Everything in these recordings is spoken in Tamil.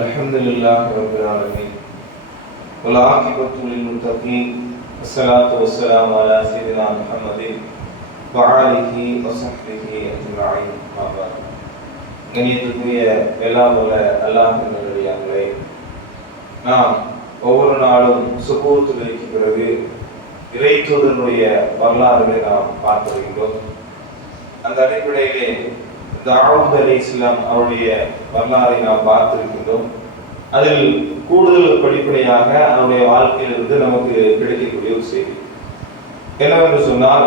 الحمد لله رب العالمين والعاقبة للمتقين والصلاة والسلام على سيدنا محمد وآله وصحبه أجمعين. கண்ணியத்துக்குரிய எல்லாம் உள்ள அல்லாஹ்வின் நல்லடியார்களே, நாம் ஒவ்வொரு நாளும் சுபூர் தொழுகைக்கு பிறகு இறை தூதருடைய வரலாறுகளை நாம் பார்த்து வருகின்றோம். அந்த அடிப்படையிலே தாவூத் அலைஹிஸ்ஸலாம் அவருடைய வரலாறை நாம் பார்த்திருக்கின்றோம். அதில் கூடுதல் படிப்படியாக அவருடைய வாழ்க்கையிலிருந்து நமக்கு கிடைக்கக்கூடிய ஒரு செய்தி என்னவென்று சொன்னால்,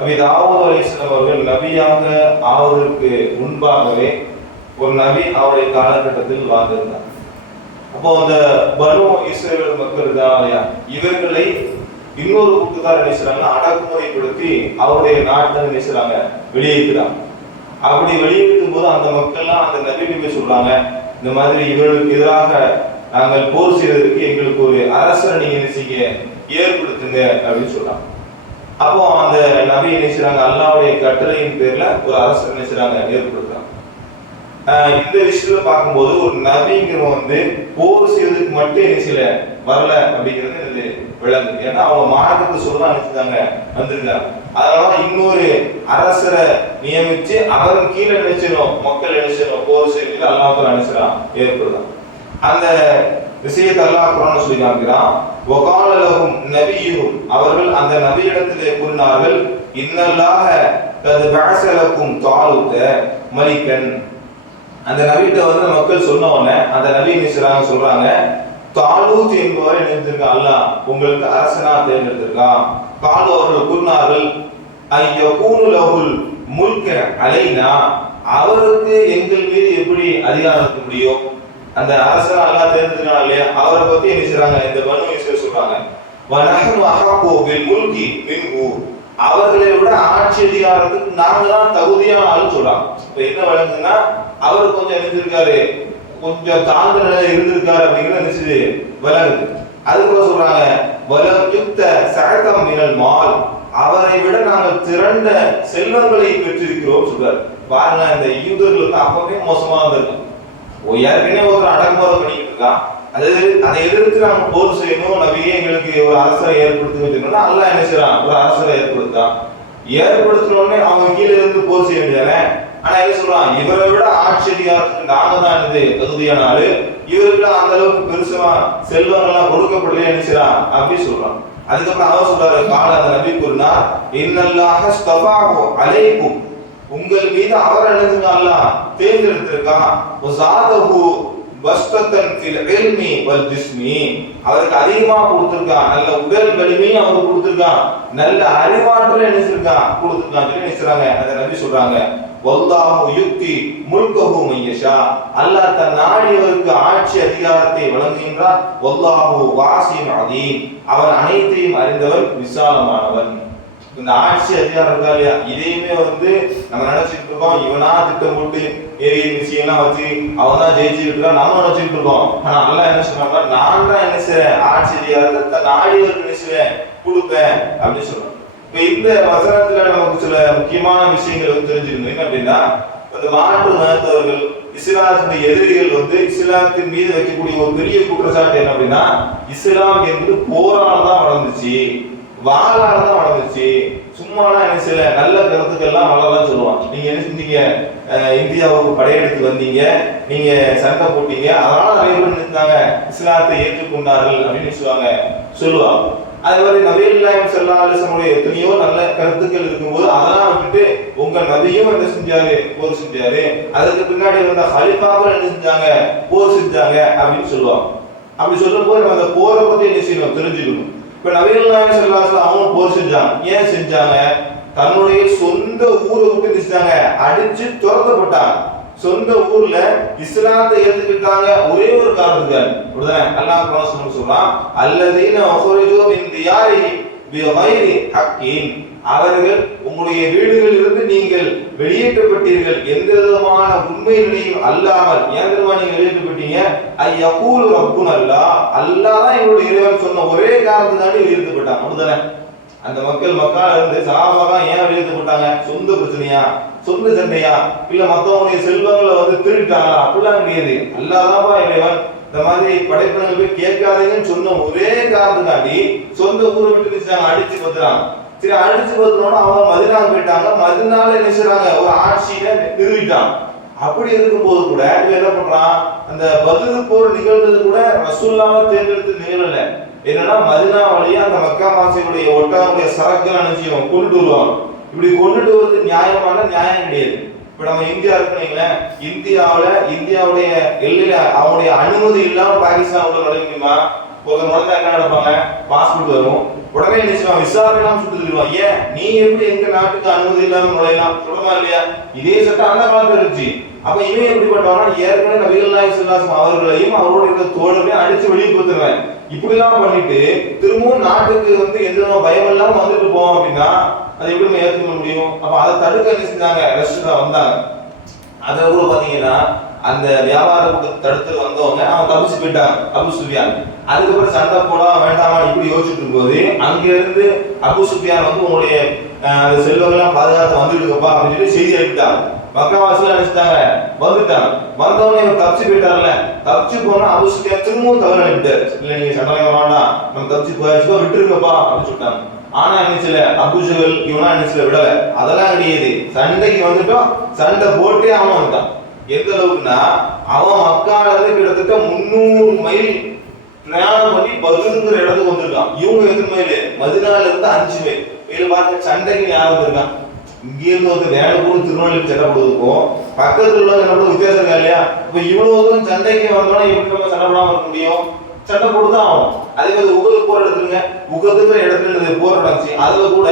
நபி தாவூத் அலைஹிஸ்ஸலாம் அவர்கள் நபியாக ஆவதற்கு முன்பாகவே ஒரு நபி அவருடைய காலகட்டத்தில் வாழ்ந்திருந்தார். அப்போ அந்த பனு இஸ்ரவேல் மக்கள் இருக்காங்க, இவர்களை இன்னொரு கூட்டுக்காரர் நினைச்சாங்க அடக்குமுறைப்படுத்தி அவருடைய நாட்டை நினைச்சாங்க வெளியேற்றுறாங்க. அப்படி வெளியேற்றும் போது அந்த மக்கள்லாம் அந்த நபிக்கு போய் சொல்றாங்க, இந்த மாதிரி இவர்களுக்கு எதிராக நாங்கள் போர் செய்வதற்கு எங்களுக்கு ஒரு அரசரை நீங்க நினைச்சீங்க ஏற்படுத்துங்க அப்படின்னு சொல்றாங்க. அப்போ அந்த நபி நினைச்சாங்க அல்லாஹ்வுடைய கட்டளையின் பேர்ல ஒரு அரசர் நினைச்சாங்க ஏற்படுத்துறாங்க. இந்த விஷயத்துல பார்க்கும்போது ஒரு நபிங்கிறவங்க போர் செய்வதற்கு மட்டும் நினைச்சல வரல அப்படிங்கிறது இது விளங்கு. ஏன்னா அவங்க மார்க்கத்தை சொல்ல நினைச்சாங்க வந்திருக்காங்க. அதனால இன்னொரு அரசரை நியமிச்சு அவன் கீழே நினைச்சிடும் மக்கள் நினைச்சிடும் போர் செய்வது அல்லாஹ் நினைச்சான் ஏற்படுதான். அந்த விஷயத்தை அல்லாஹ் குர்ஆன்ல சொல்லி காமிக்கிறான். வகால லஹும் நபியுஹும், அவர்கள் அந்த நபியிடத்திலே கூறினார்கள், இன்னல்லாஹ கத் பஅஸ லக்கும் தாலூத மலிகன். அந்த நபிகிட்ட மக்கள் சொன்ன உடனே அந்த நபி நினைச்சாங்க சொல்றாங்க, தாலூத் என்பவரை நினைத்திருக்கான் அல்லாஹ் உங்களுக்கு அரசனா தேர்ந்தெடுத்திருக்கான். காலு அவர்கள் கூறினார்கள், ஐயகூனு லஹுல் முல்க அலைனா, அவருக்கு எங்கள் மீது எப்படி அதிகாரம் இருக்க முடியும்? அந்த அரசனா அல்லாஹ் தேர்ந்தெடுத்திருக்கான் இல்லையா, அவரை பத்தி என்ன செய்றாங்க இந்த பனு இஸ்ரவேல் சொல்றாங்க, வனஹனு அஹகு பில் முல்கி மின்ஹு, அவர்களை விட ஆட்சி அதிகாரத்துக்கு நாங்க தான் தகுதியான ஆளு சொல்றாங்க. இப்ப என்ன வழங்குதுன்னா அவர் கொஞ்சம் இருந்திருக்காரு, கொஞ்சம் தாழ்ந்த நிலையில இருந்திருக்காரு அப்படிங்கிறது நினைச்சது வழங்குது. அதுக்குள்ள சொல்றாங்க வலம் யுக்த சஅகம் மினல் மால், அவரை விட நாங்கள் திரண்ட செல்வங்களை பெற்றிருக்கிறோம் சொல்றாரு. பாருங்க, இந்த யூதர்களுக்கு அப்பவே மோசமா இருந்திருக்கு. ஏற்கனவே ஒரு அடக்குமுறை பண்ணிட்டு இருக்கான், அதை எதிர்த்து நாங்க போர் செய்யணும், நபியே எங்களுக்கு ஒரு அரசரை ஏற்படுத்தி வச்சிருந்தோம்னா அல்லாஹ் என்ன செய்யறான் ஒரு அரசரை ஏற்படுத்தான். ஏற்படுத்தினோடனே அவங்க கீழே இருந்து போர் செய்ய வேண்டியதானே. ஆனா என்ன சொல்றான், இவரை விட ஆட்சி அதிகாரத்துக்கு நாங்க தான் தகுதியான ஆளு, இவருக்கு அந்த அளவுக்கு பெருசா செல்வங்கள்லாம் கொடுக்கப்படல நினைச்சான் அப்படி சொல்றான். அதுக்கப்புறம் அவர் சொல்றாரு, கால அந்த நபி கூறினா, இன்னல்லாஹ ஸ்தஃபாஹு அலைக்கும், உங்கள் மீது அவர் அழைச்சுங்க அல்லாஹ் தேர்ந்தெடுத்திருக்கான். வஸாதஹு பஸ்தத்தன் ஃபில் இல்மி வல் ஜிஸ்மி, அவருக்கு அதிகமா கொடுத்திருக்கான், நல்ல உடல் வலிமையும் அவருக்கு கொடுத்திருக்கான், நல்ல அறிவாற்றலை நினைச்சிருக்கான் கொடுத்திருக்கான் சொல்லி நினைச்சாங்க. அந்த நபி சொல்றாங்க, வல்லாஹு யுக்தி முல்கஹு மய்யஷா, அல்லாஹ் தன் நாடியவருக்கு ஆட்சி அதிகாரத்தை வழங்குகின்றான். வல்லாஹு வாசின் அதீம், அவன் அனைத்தையும் அறிந்தவன் விசாலமானவன். இந்த ஆட்சி அதிகாரம் இருக்கா இல்லையா, இதையுமே நம்ம நினைச்சிட்டு இருக்கோம் இவனா திட்டம் போட்டு விஷயம்லாம் வச்சு அவன் தான் ஜெயிச்சுக்கிட்டு இருக்கா நம்ம நினைச்சிட்டு இருக்கோம். ஆனா அல்லாஹ் என்ன சொல்றாங்க, நான் தான் என்ன செய்றேன் ஆட்சி அதிகாரத்தை தன் நாடியவருக்கு என்ன செய்வேன் கொடுப்பேன் அப்படின்னு சொல்றான். இப்ப இந்த வசனத்துல நமக்கு சில முக்கியமான விஷயங்கள் தெரிஞ்சுக்கணும். என்ன அப்படின்னா, இந்த மாற்று மதத்தவர்கள் இஸ்லாத்தின் எதிரிகள் இஸ்லாத்தின் மீது வைக்கக்கூடிய ஒரு பெரிய குற்றச்சாட்டு என்ன அப்படின்னா, இஸ்லாம் என்பது போரால் தான் வளர்ந்துச்சு, வாழால தான் வளர்ந்துச்சு, சும்மாலாம் என்ன செய்யல நல்ல கருத்துக்கள்லாம் வளரதான் சொல்லுவாங்க. நீங்க என்ன செஞ்சீங்க, இந்தியாவுக்கு படையெடுத்து வந்தீங்க, நீங்க சண்டை போட்டீங்க, அதனால நிறைய பேர் நினைச்சாங்க இஸ்லாத்தை ஏற்றுக்கொண்டார்கள் அப்படின்னு சொல்லுவாங்க. அது மாதிரி நபிகள் நாயகம் ஸல்லல்லாஹு அலைஹி வஸல்லம் எத்தனையோ நல்ல கருத்துக்கள் இருக்கும்போது அதெல்லாம் விட்டுட்டு உங்க நபியும் என்ன செஞ்சாரு போர் செஞ்சாரு, அதுக்கு பின்னாடி வந்த ஹலீஃபாக்கள் என்ன செஞ்சாங்க போர் செஞ்சாங்க அப்படின்னு சொல்லுவாங்க. அப்படி சொல்லும் போது நம்ம அந்த போரை பத்தி என்ன செய்யணும் தெரிஞ்சுக்கணும். இப்ப நபிகள் நாயகம் ஸல்லல்லாஹு அலைஹி வஸல்லம் அவங்க போர் செஞ்சாங்க. ஏன் செஞ்சாங்க? தன்னுடைய சொந்த ஊரை விட்டு நினைச்சாங்க அடிச்சு துரத்தப்பட்டாங்க. சொந்த ஊர்ல இஸ்லாத்தை ஏத்துக்கிட்டாங்க ஒரே ஒரு காரணத்துக்காக. அல்லாஹ் குர்ஆன்ல சொல்றான், அல்லதீன உக்ரிஜூ மின் தியாரிஹிம் பிகைரி ஹக்கின், அவர்கள் உங்களுடைய வீடுகளில் இருந்து நீங்கள் வெளியேற்றப்பட்டீர்கள் எந்த விதமான உண்மை நிலையும் அல்லாமல். ஏன் தெரியுமா நீங்க வெளியேற்றப்பட்டீங்க? ஐயகூலு ரப்புன் அல்லாஹ், அல்லாஹ் தான் எங்களுடைய இறைவன் சொன்ன ஒரே காரணத்துக்காக வெளியேற்றப்பட்டாங்க. அப்படிதானே? அந்த மக்கள் இருந்து சகாபாக ஏன் வெளியேற்ற போட்டாங்க? சொந்த பிரச்சனையா, சொந்த சண்டையா, இல்ல மத்தவங்களுடைய செல்வங்களை திருட்டாங்களா? அப்படிலாம் கிடையாது. அல்லாஹ்தான்ப்பா இறைவன். இந்த மாதிரி படைப்பினங்கள் போய் கேட்காதீங்கன்னு சொன்ன ஒரே காரணத்துக்காண்டி சொந்த ஊரை விட்டு நினைச்சாங்க அடிச்சு பத்துறாங்க. சரி, அடிச்சு பத்துறோம்னா அவங்க மதினா போயிட்டாங்க. மதினால என்ன செய்றாங்க? ஒரு ஆட்சியை நிறுவிட்டாங்க. அப்படி இருக்கும்போது கூட என்ன பண்றான்? அந்த பத்ர் போர் நிகழ்ந்தது கூட ரசூலுல்லாஹ் தேர்ந்தெடுத்து நிகழல. என்னன்னா மதினா வழியா அந்த மக்கா வாசிகளுடைய ஒட்டகங்களுடைய சரக்குலாம் நினைச்சியும் கொண்டுட்டு வருவாங்க. இப்படி கொண்டுட்டு வருவது நியாயம் கிடையாது. இப்ப நம்ம இந்தியா இருக்குங்களே, இந்தியாவுடைய எல்லையில அவங்களுடைய அனுமதி இல்லாம பாகிஸ்தான் உள்ள நுழைய முடியுமா? ஒருத்தர் நுழைஞ்சா என்ன நடப்பாங்க? பாஸ்போர்ட் வரும், உடனே நினைச்சுவாங்க விசாரணை எல்லாம் சுட்டு தருவாங்க. ஏன் நீ எப்படி எங்க நாட்டுக்கு அனுமதி இல்லாம நுழையலாம்? சொல்லுமா இல்லையா? இதே சட்டம் அந்த காலத்துல இருந்துச்சு. அப்ப இவன் எப்படிப்பட்டவனா? ஏற்கனவே நபிகள் நாயகம் ஸல்லல்லாஹு அலைஹி அவர்களையும் அவரோட இருந்த தோழரையும் அடிச்சு வெளியே போத்துருவேன். இப்படி எல்லாம் பண்ணிட்டு திரும்பவும் நாட்டுக்கு எந்த பயம் இல்லாம வந்துட்டு போவோம் அப்படின்னா அதை எப்படி நம்ம ஏற்றுக்க முடியும்? அப்ப அதை தடுக்க என்ன செஞ்சாங்க? ரஷ்யா வந்தாங்க. அதை கூட பாத்தீங்கன்னா அந்த வியாபாரத்தை தடுத்து வந்தவங்க அவன் தப்பிச்சு போயிட்டாங்க, அபு சுஃபியான். அதுக்கப்புறம் சண்டை போட வேண்டாமா இப்படி யோசிச்சுட்டு இருக்கும்போது அங்க இருந்து அபு சுஃபியான் உங்களுடைய அந்த செல்வங்கள்லாம் பாதுகாத்து வந்துடுங்கப்பா அப்படின்னு சொல்லி செய்தி அனுப்பிட்டாங்க. மக்காவாசில நினைச்சிட்டாங்க, வந்துட்டாங்க. வந்தவங்க இவர் தப்பிச்சு போயிட்டார்ல, தப்பிச்சு போனா அபு சுஃபியான் திரும்பவும் தவறு அனுப்பிட்டாரு. இல்ல நீங்க சண்டை வேண்டாம், நம்ம தப்பிச்சு போயாச்சுப்பா, விட்டுருங்கப்பா அப்படின்னு சொல்லிட்டாங்க. ஆனா நினைச்சல அபூ ஜஹல் இவனா நினைச்சல விடல. அதெல்லாம் கிடையாது. சண்டைக்கு வந்துட்டோம், சண்டை போட்டே அவன் வந்துட்டான். எந்த அளவுக்குன்னா அவன் மக்கால இருந்து கிட்டத்தட்ட 300 மைல் பிரயாணம் பண்ணி பத்ருங்கிற இடத்துக்கு வந்திருக்கான். இவங்க எத்தனை மைல்? மதினால இருந்து 5 மைல். இதுல பாருங்க சண்டைக்கு யார் வந்திருக்கான்? இங்க இருந்து வேலை கூட திருநெல்வேலி சண்டை போடுவதுக்கும் பக்கத்துல உள்ள சண்டை வித்தியாசம் இருக்கா இல்லையா? இப்ப இவ்வளவு தூரம் சண்டைக்கு வந்தோம்னா எப்படி நம்ம சண்டை போடாம இருக்க முடியும்? சண்டை போட்டுதான் ஆகும். அதே மாதிரி உகது போர் எடுத்துருங்க, உகதுங்கிற இடத்துல போர் நடந்துச்சு. அதுல கூட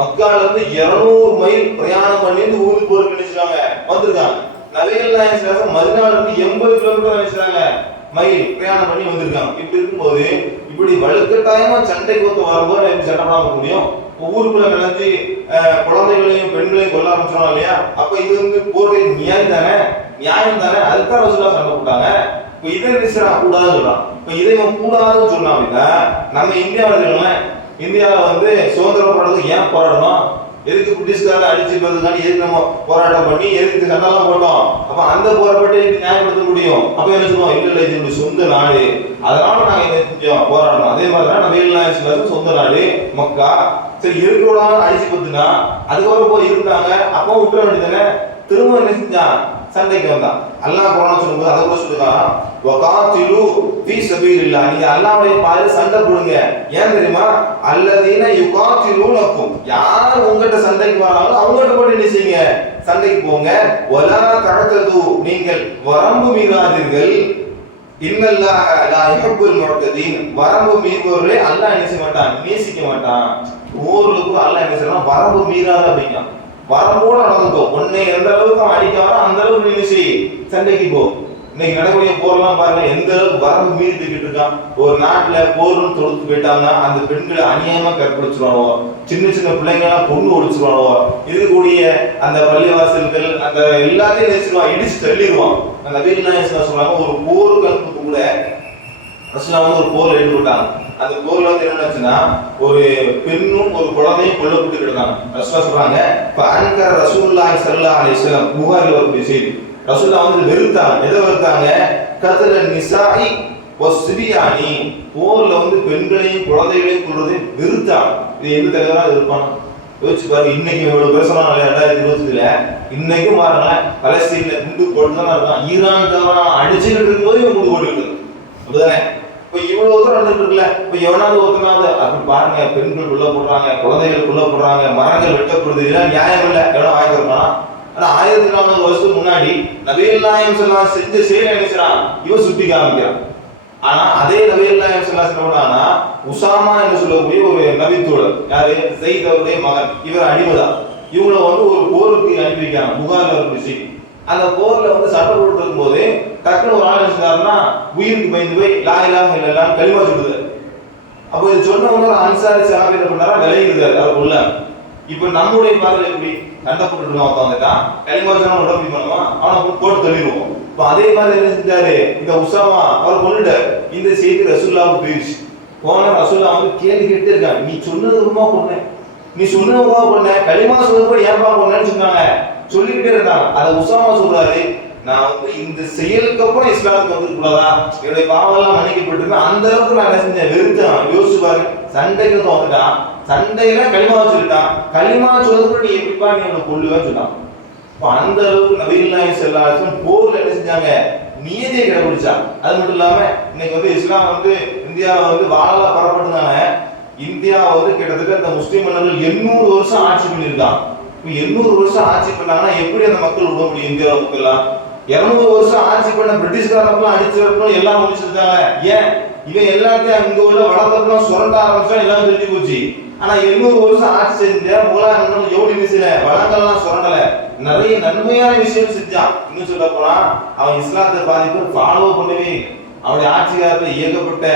மக்கால இருந்து 200 மைல் பிரயாணம் பண்ணி உகது போருக்கு நினைச்சாங்க வந்திருக்காங்க. நபிகள் நாயகம் ஸல்லல்லாஹு அலைஹி மதீனால இருந்து 80 கிலோமீட்டர் நினைச்சாங்க மைல் பிரயாணம் பண்ணி வந்திருக்காங்க. இப்படி இருக்கும்போது இப்படி வலுக்கட்டாயமா சண்டைக்கு வரும்போது எப்படி சண்டை போடாம இருக்க முடியும்? ஊருக்குள்ள நினைச்சு குழந்தைகளையும் பெண்களையும் கொல்ல ஆரம்பிச்சோம் இல்லையா? அப்ப இது போருடைய நியாயம் தானே. அதுதான் ரசூலுல்லாஹ் சண்டை போட்டாங்க. இப்ப இதை கூடாதுன்னு சொல்றான். இப்ப இதை கூடாதுன்னு சொன்னா அப்படின்னா நம்ம இந்தியாவில சுதந்திரம் போடுறதுக்கு ஏன் போராடணும்? எதுக்கு பிரிட்டிஷ்கார அடிச்சு போறதுக்காண்டி எதுக்கு நம்ம போராட்டம் பண்ணி எதுக்கு சண்டெல்லாம் போட்டோம்? அப்ப அந்த போராட்டத்தை நியாயப்படுத்த முடியும். அப்ப என்ன சொல்லுவோம்? இல்ல இது நம்முடைய சொந்த நாடு, அதனால நாங்க என்ன செஞ்சோம்? போராடணும். அதே மாதிரிதான் நபிகள் நாயகம் ஸல்லல்லாஹு அலைஹி சொந்த நாடு மக்கா. சரி, இருக்க அடிச்சு பத்துனா அதுக்கப்புறம் போய் இருந்தாங்க. அப்போ விட்டுற வேண்டியதானே? திரும்ப என்ன செஞ்சான்? சண்டைக்கு வந்தான். அல்லாஹ் குர்ஆன் சொல்லும்போது அதை கூட சொல்லுறான், வகாத்திலு ஃபீ சபீலில்லாஹ். நீங்க அல்லாஹ்வுடைய பாதையில சண்டை போடுங்க. ஏன் தெரியுமா? அல்லதீன யுகாத்திலூனக்கும். யார் உங்ககிட்ட சண்டைக்கு வராங்களோ அவங்ககிட்ட போய் என்ன செய்யுங்க? சண்டைக்கு போங்க. வலா தஅதது. நீங்கள் வரம்பு மீறாதீர்கள். இன்னல்லாஹ லா யுஹிப்புல் முஅ்ததீன். வரம்பு மீறுபவர்களை அல்லாஹ் என்ன செய்ய மாட்டான்? நேசிக்க மாட்டான். ஊருக்கு அல்லாஹ் என்ன செய்யறான்? வரம்பு மீறாத அப்படிங்க. வரம்போட நடந்துக்கோ. உன்னை எந்த அளவுக்கு அடிக்க வர அந்த அளவுக்கு நீ செய், சண்டைக்கு போ. இன்னைக்கு நடக்கூடிய போர்லாம் பாருங்க, எந்த அளவுக்கு வரம்பு மீறி தூக்கிட்டு இருக்கான். ஒரு நாட்டுல போர்னு தொடுத்து போயிட்டாங்கன்னா அந்த பெண்களை அநியாயமா கற்பழிச்சிருவானோ, சின்ன சின்ன பிள்ளைங்கலாம் கொண்டு ஒடிச்சிருவானோ, இருக்கக்கூடிய அந்த பள்ளிவாசல்கள் அந்த எல்லாத்தையும் நினைச்சிருவான், இடிச்சு தள்ளிடுவான். அந்த நபிகள் நாயகம் ஸல்லல்லாஹு அலைஹி சொல்றாங்க, ஒரு போருக்கு அனுப்புக்கு கூட ரசூலுல்லாஹ் ஒரு போர்ல ஈடுபட்டாங்க. அந்த போர்ல என்னச்சுன்னா ஒரு பெண்ணும் ஒரு குழந்தையும் கொல்லப்பட்டு கிடந்தாங்க. ரசூலுல்லாஹ் சொல்றாங்க, ஃபஅன்கர ரசூலுல்லாஹி ஸல்லல்லாஹு அலைஹி வஸல்லம். புகாரில் வரக்கூடிய செய்தி. ரசூலுல்லாஹ் வெறுத்தாங்க. எதை வெறுத்தாங்க? கத்ல நிசாஇ வஸ்பியானி. போர்ல பெண்களையும் குழந்தைகளையும் கொல்றதை வெறுத்தாங்க. இது எந்த தலைவரா இருப்பானா? யோசிச்சு பாருங்க. இன்னைக்கு இவ்வளவு பேசுறாங்க 2020ல, இன்னைக்கும் பாருங்க பலஸ்தீன்ல குண்டு போட்டுதான் இருக்கான். ஈரான் அடிச்சுக்கிட்டு இருக்கும்போது இவன் குண்டு போட்டுக்கிட்டு இருக்கு. அப்படிதானே? இப்ப இவ்வளவு தூரம் நடந்துட்டு இருக்குல்ல. இப்ப எவனாவது ஒருத்தனாவது அப்படி பாருங்க, பெண்கள் உள்ள போடுறாங்க, குழந்தைகள் உள்ள போடுறாங்க, மரங்கள் வெட்டப்படுது. இதெல்லாம் நியாயம் இல்லை. எவ்வளவு ஆயிரம். ஆனா 1400 வருஷத்துக்கு முன்னாடி நபிகள் நாயகம் ஸல்லல்லாஹு அலைஹி செஞ்ச செயலை நினைச்சான் இவன் சுட்டி காமிக்கிறான். ஆனா அதே நபிகள் நாயகம் ஸல்லல்லாஹு அலைஹி வஸல்லம் உசாமா என்று சொல்லக்கூடிய ஒரு நபித்தோழர், யாரு? ஸைத் அவருடைய மகன். இவர் அடிமைதான். இவங்களை ஒரு போருக்கு அனுப்பி வைக்கிறாங்க. புகார்ல ஒரு செய்தி. அந்த போர்ல சண்டை போட்டு இருக்கும் போது டக்குனு ஒரு ஆள் நினைச்சாருன்னா உயிருக்கு பயந்து போய் லா இலாஹ இல்லல்லாஹ் கலிமா சொல்லுது. அப்போ இது சொன்ன உடனே அன்சாரி சஹாபி என்ன பண்ணாரா? விலகிடுறாரு அவர் உள்ள. இப்ப நம்முடைய பார்வையில எப்படி சண்டை போட்டு வந்துட்டான், கலிமா சொன்னா உடம்பு பண்ணுவான், அவனை போட்டு தள்ளிடுவோம். இப்போ அதே மாதிரி என்ன செஞ்சாரு? இந்த உசாமா அவர் கொண்டுட்டார். இந்த செய்தி ரசூலுல்லாஹ்வுக்கு போயிடுச்சு. போன ரசூல்லா வந்து கேள்வி கேட்டே இருக்காங்க, நீ சொன்னது ரொம்ப பொண்ணு, நீ சொன்னது ரொம்ப பொண்ணு, களிமா சொல்றது ஏன்பா பொண்ணுன்னு சொன்னாங்க, சொல்லிக்கிட்டே இருந்தாங்க. அதை உசாமா சொல்றாரு, நான் வந்து இந்த செயலுக்கு அப்புறம் இஸ்லாமுக்கு வந்துருக்கூடாதா, என்னுடைய பாவெல்லாம் மன்னிக்கப்பட்டிருக்கேன், அந்த அளவுக்கு நான் என்ன செஞ்சேன், வெறுத்தேன். யோசிச்சு பாருங்க, சண்டைக்கு வந்துட்டான், சண்டையில களிமா சொல்லிட்டான், களிமா சொல்றது நீ எப்படிப்பா நீ அவனை கொள்ளுவேன்னு சொன்னான். அந்த அளவுக்கு நபிகள் ஸல்லல்லாஹு போர்ல என்ன செஞ்சாங்க, நியதியை கடைபிடிச்சாங்க. அது மட்டும் இல்லாம இன்னைக்கு வந்து இஸ்லாம் வந்து இந்தியாவை வந்து வாழால பரப்பட்டுனால இந்தியாவை வந்து கிட்டத்தட்ட இந்த முஸ்லீம் மன்னர்கள் 800 வருஷம் ஆட்சி பண்ணியிருக்காங்க. இப்போ 800 வருஷம் ஆட்சி பண்ணாங்கன்னா எப்படி அந்த மக்கள் விட முடியும்? இந்தியா மக்கள்லாம் 200 வருஷம் ஆட்சி பண்ண பிரிட்டிஷ்காரங்களும் அடிச்சு எல்லாம் முடிச்சிருக்காங்க. ஏன் இவன் எல்லாத்தையும் அங்க உள்ள வளர்த்தப்பெல்லாம் சுரண்ட ஆரம்பிச்சா எல்லாம் தெரிஞ்சு போச்சு. ஆனா 800 வருஷம் ஆட்சி செஞ்ச முகலாயர்கள் எவ்வளவு விஷயம் வளங்கள்லாம் சுரண்டல, நிறைய நன்மையான விஷயம் செஞ்சான். இன்னும் சொல்ல போனா அவன் இஸ்லாத்தை பாதிப்பு ஃபாலோ பண்ணவே, அவனுடைய ஆட்சி காலத்துல ஏகப்பட்ட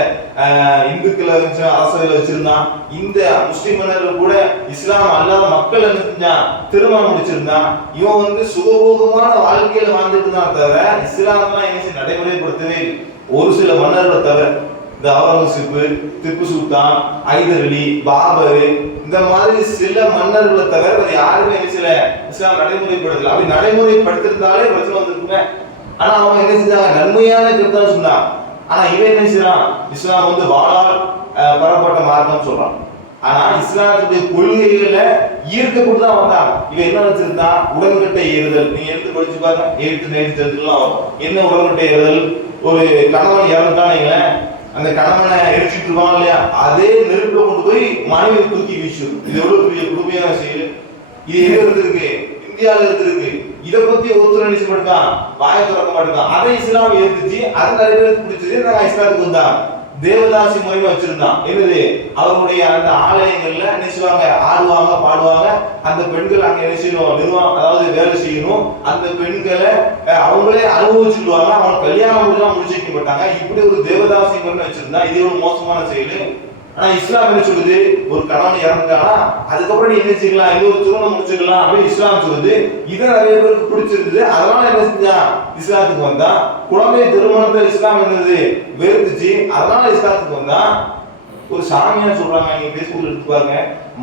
இந்துக்களை வச்சு அரசவையில வச்சிருந்தான். இந்த முஸ்லிம் மன்னர்கள் கூட இஸ்லாம் அல்லாத மக்கள் என்ன செஞ்சான், திருமணம் முடிச்சிருந்தான். இவன் வந்து சுகபோகமான வாழ்க்கையில வாழ்ந்துட்டு தான் தவிர இஸ்லாம்லாம் என்ன நடைமுறைப்படுத்தவே ஒரு சில மன்னர்களை தவிர, இந்த அவுரங்கசீப், திப்பு சுல்தான், ஹைதர் அலி, பாபர், இந்த மாதிரி சில மன்னர்களை தவிர யாருமே என்ன சில இஸ்லாம் நடைமுறைப்படுத்தல. அப்படி நடைமுறைப்படுத்திருந்தாலே பிரச்சனை வந்துருக்குங்க. ஆனா அவங்க என்ன செஞ்சாங்க, நன்மையான கருத்தான் சொன்னான். ஆனா இவன் என்ன செய்யறான், இஸ்லாம் வந்து வாழால் பரப்பட்ட மார்க்கம் சொல்றான். ஆனா இஸ்லாத்துடைய கொள்கைகளை ஈர்க்கப்பட்டு தான் வந்தாங்க. இவன் என்ன நினைச்சிருந்தான், உடன்கட்டை ஏறுதல். நீங்க எடுத்து படிச்சு பாருங்க, 8th 9th 10th வரும். என்ன உடன்கட்டை ஏறுதல், ஒரு கணவன் இறந்துட்டானீங்களே, அந்த கணவனை எரிச்சிட்டு இருப்பாங்க இல்லையா, அதே நெருப்புல கொண்டு போய் மனைவி தூக்கி வீசும். இது எவ்வளவு பெரிய கொடுமையான செயல். இது எங்க இருந்திருக்கு, இந்தியாவில இருந்திருக்கு. இதை பத்தி ஒருத்தர் நினைச்சு மாட்டான், வாய திறக்க மாட்டான். அதை இஸ்லாம் ஏத்துச்சு, அது நிறைய பேருக்கு பிடிச்சது. நாங்க இஸ்லாத்துக்கு வந்தான் தேவதாசி முறைமை வச்சிருந்தான். என்னது, அவருடைய அந்த ஆலயங்கள்ல நினைச்சுவாங்க, ஆடுவாங்க, பாடுவாங்க. அந்த பெண்கள் அங்க என்ன செய்யணும், நிர்வாகம் அதாவது வேலை செய்யணும். அந்த பெண்களை அவங்களே அனுபவிச்சுடுவாங்க. அவங்க கல்யாணம் முடிச்சு வைக்க மாட்டாங்க. இப்படி ஒரு தேவதாசி முறை வச்சிருந்தா இது ஒரு மோசமான செயல். ஆனா இஸ்லாம் என்ன சொல்லுது, ஒரு கணவன் இறந்துட்டானா அதுக்கப்புறம் நீ என்ன செய்யலாம், இன்னொரு திருமணம் முடிச்சுக்கலாம் அப்படின்னு இஸ்லாம் சொல்லுது. இதை நிறைய பேருக்கு பிடிச்சிருந்தது. அதனால என்ன செஞ்சா, இஸ்லாத்துக்கு வந்தா. குழந்தை திருமணத்தை இஸ்லாம் என்னது வெறுத்துச்சு, அதனால இஸ்லாத்துக்கு வந்தா. ஒரு சாமியார் சொல்றாங்க, நீங்க பேஸ்புக்ல எடுத்து பாருங்க,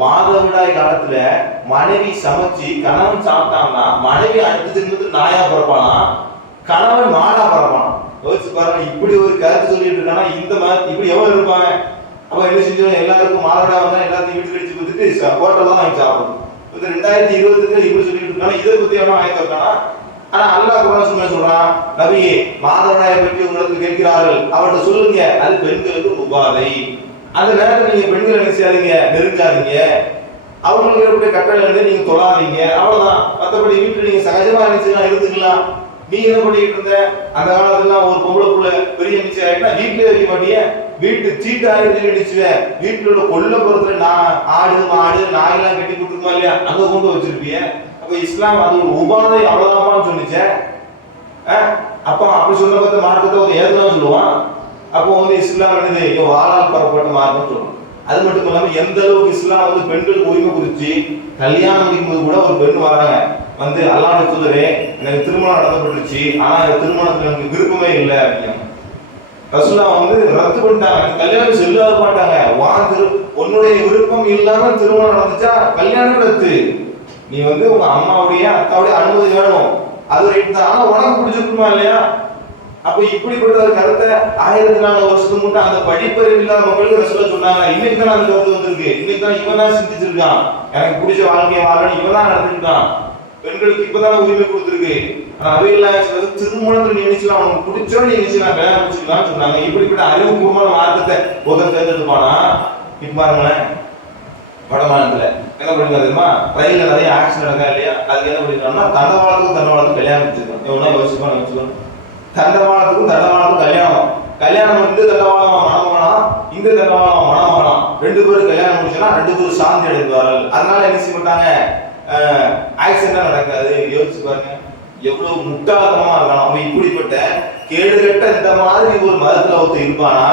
மாதவிடாய் காலத்துல மனைவி சமைச்சு கணவன் சாப்பிட்டான்னா மனைவி அடுத்த ஜென்மத்துக்கு நாயா பிறப்பானா, கணவன் மாடா பிறப்பானா. யோசிச்சு பாருங்க, இப்படி ஒரு கருத்து சொல்லிட்டு இருக்கானா. இந்த மாதிரி இப்படி எவ்வளவு இருப்பாங்க. அப்ப என்ன செஞ்சோம், எல்லாருக்கும் மாதவிடா வந்தா எல்லாத்தையும் வீட்டுக்கு அடிச்சு கொடுத்துட்டு ஹோட்டல் தான் வாங்கி சாப்பிடணும். இது 2020 இப்படி சொல்லிட்டு இருக்கானா. இதை பத்தி எவனா வாங்கி தரக்கானா. ஆனா அல்லாஹ் குர்ஆன் சொல்றான், நபியே மாதவிடாயை பற்றி உங்களுக்கு கேட்கிறார்கள், அவர்கிட்ட சொல்லுங்க அது பெண்களுக்கு உபாதை. அந்த நேரத்தில் நீங்க பெண்களை என்ன செய்யாதீங்க, நெருங்காதீங்க. அவங்களுக்கு ஏற்பட்ட கட்டளை வந்து நீங்க தொழாதீங்க, அவ்வளவுதான். மற்றபடி வீட்டுல நீங்க சகஜமா நினைச்சுலாம் இருந்துக்கலாம். நீ என்ன பண்ணிட்டு இருந்த, அந்த காலத்துல ஒரு பொம்பளை புள்ள பெரிய மிச்சம் ஆயிட்டா வீட்டுல வைக்க மாட்டிய, வீட்டு சீட்டு ஆயிடுச்சு நினைச்சுவேன். வீட்டுல உள்ள கொல்லப்புறத்துல ஆடு மாடு நாயெல்லாம் கட்டி கொடுத்துருமா இல்லையா, அங்க கொண்டு வச்சிருப்பிய. அப்ப இஸ்லாம் அது ஒரு உபாதை அவ்வளவுதான் சொன்னிச்ச. அப்ப அப்படி சொல்ல பார்த்த மார்க்கத்தை ஒரு ஏதுதான் சொல்லுவான். அப்போ வந்து இஸ்லாம் என்னது, இங்க வாழால் பரப்பட்ட மார்க்கம் சொல்லணும். அது மட்டும் இல்லாம எந்த அளவுக்கு இஸ்லாம் வந்து பெண்களுக்கு உரிமை குறிச்சு, கல்யாணம் முடிக்கும்போது கூட ஒரு பெண் வராங்க வந்து, அல்லாஹ்வுடைய தூதரே எனக்கு திருமணம் நடத்தப்பட்டுருச்சு, ஆனா இந்த திருமணத்துல எனக்கு விருப்பமே இல்லை அப்படின்னு ரசூலுல்லாஹ் வந்து ரத்து பண்ணிட்டாங்க. கல்யாணம் செல்லாத மாட்டாங்க. உன்னுடைய விருப்பம் இல்லாம திருமணம் நடந்துச்சா கல்யாணம் ரத்து. நீ வந்து உங்க அம்மாவுடைய அத்தாவுடைய அனுமதி வேணும், அது ரைட் தான். ஆனா உனக்கு பிடிச்சிருக்குமா இல்லையா. அப்ப இப்படிப்பட்ட ஒரு கருத்தை 1400 வருஷத்துக்கு முன்னாடி அந்த படிப்பறிவு இல்லாத மக்களுக்கு ரசூலுல்லாஹ் சொன்னாங்க. இன்னைக்கு தான் அந்த கருத்து வந்திருக்கு. இன்னைக்கு தான் இவன் தான் சிந்திச்சிருக்கான், எனக்கு பிடிச்ச வாழ்க்கையை வாழணும் இவன் தான் நடத்திருக்கான். பெண்களுக்கு இப்பதான உரிமை கொடுத்துருக்கு. ஆனா அவையில்லாத திருமணத்தில் நினைச்சுலாம் அவனுக்கு பிடிச்சோட நினைச்சுலாம் கல்யாணம் முடிச்சுக்கலாம் சொன்னாங்க. இப்படிப்பட்ட அறிவுபூர்வமான மார்க்கத்தை ஒருத்தர் தேர்ந்தெடுப்பானா. இப்ப பாருங்களேன், வட மாநிலத்துல என்ன பண்ணிருக்கா தெரியுமா, ரயில்ல நிறைய ஆக்சிடென்ட் நடக்கா இல்லையா, அதுக்கு என்ன பண்ணிருக்காங்கன்னா தண்டவாளத்துக்கும் கல்யாணம் வச்சிருக்கோம். எவ்வளோ யோசிச்சுக்கணும். தண்டவாளத்துக்கும் கல்யாணம், கல்யாணம் வந்து தண்டவாளம் மணமானா, இந்த தண்டவாளம் மணமானா, 2 பேரும் கல்யாணம் முடிச்சுன்னா 2 பேரும் சாந்தி அடைவார்கள். அதனால என்ன செய்ய மாட்டாங்க, ஆக்சிடென்ட் நடக்காது. யோசிச்சு பாருங்க எவ்வளவு முட்டாள்தனமா இருக்கான். அவன் இப்படிப்பட்ட கேடுகட்ட இந்த மாதிரி ஒரு மதத்துல ஒருத்தர் இருப்பானா,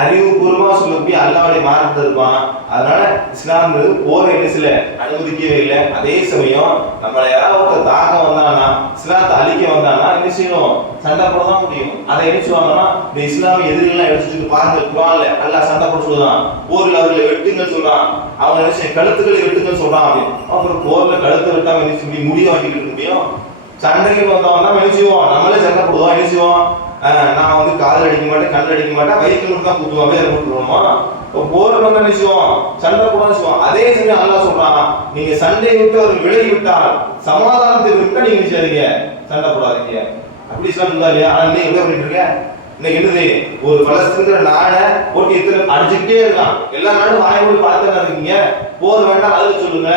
அறிவுபூர்வமா சொல்லக்கூடிய அல்லாஹ்வுடைய மார்க்கத்தில் இருப்பான். அதனால இஸ்லாம் போரை என்ன சில அனுமதிக்கவே இல்லை. அதே சமயம் நம்மளை யாராவது தாக்க வந்தானா, இஸ்லாத்தை அழிக்க வந்தானா என்ன செய்யணும்? சண்டை போட தான் முடியும். அதை என்ன செய்வாங்கன்னா, இந்த இஸ்லாமிய எதிரிகள்லாம் எடுத்துட்டு பாருங்க, குர்ஆன்ல அல்லாஹ் சண்டை போட சொல்றான், போர்ல அவர்களை வெட்டுங்க சொல்றான், அவங்க என்ன செய்ய கழுத்துக்களை வெட்டுங்கன்னு சொல்றான். அப்புறம் போர்ல கழுத்தை வெட்டாம என்ன செய்ய முடிய வாங்கிட்டு இருக்க முடியும்? சண்டைக்கு வந்தவன் தான் என்ன செய்வோம்? நம்மளே சண்டை போடுவோம். என்ன செய்வோம்? நான் வந்து காதல் அடிக்க மாட்டேன், கண் அடிக்க மாட்டேன், வயிற்று மட்டும் தான் குத்துவோம், அப்படியே போட்டுருவோமா? போர் வந்தா என்ன செய்வோம்? சண்டை போட செய்வோம். அதே சமயம் அல்லாஹ் சொல்றான், நீங்க சண்டை விட்டு அவர் விலகி விட்டால், சமாதானத்தை விட்டா நீங்க செய்யாதீங்க, சண்டை போடாதீங்க. அப்படி சொல்லுதா இல்லையா? ஆனா நீங்க என்ன பண்ணிட்டு இருக்க? இன்னைக்கு என்னது, ஒரு பலஸ்தீன நாடை போட்டு எத்தனை அடிச்சுக்கிட்டே இருக்கான். எல்லா நாடும் வாய் மூடி பார்த்துட்டு இருக்கீங்க. போர் வேண்டாம் அது சொல்லுங்க,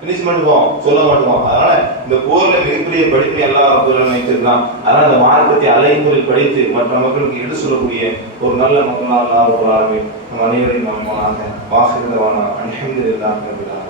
பினிஷ் பண்ணுவோம், சொல்ல மாட்டோம். அதனால இந்த போர்ல மிகப்பெரிய படிப்பை எல்லாம் வைத்திருக்கலாம். அதனால இந்த மார்க்கத்தை அலைமுறையில் படித்து மற்ற மக்களுக்கு எடுத்து சொல்லக்கூடிய ஒரு நல்ல மக்களாக நம் அனைவரையும் நாம் வாசிக்கிறவான அல்ஹம்துலில்லாஹ்.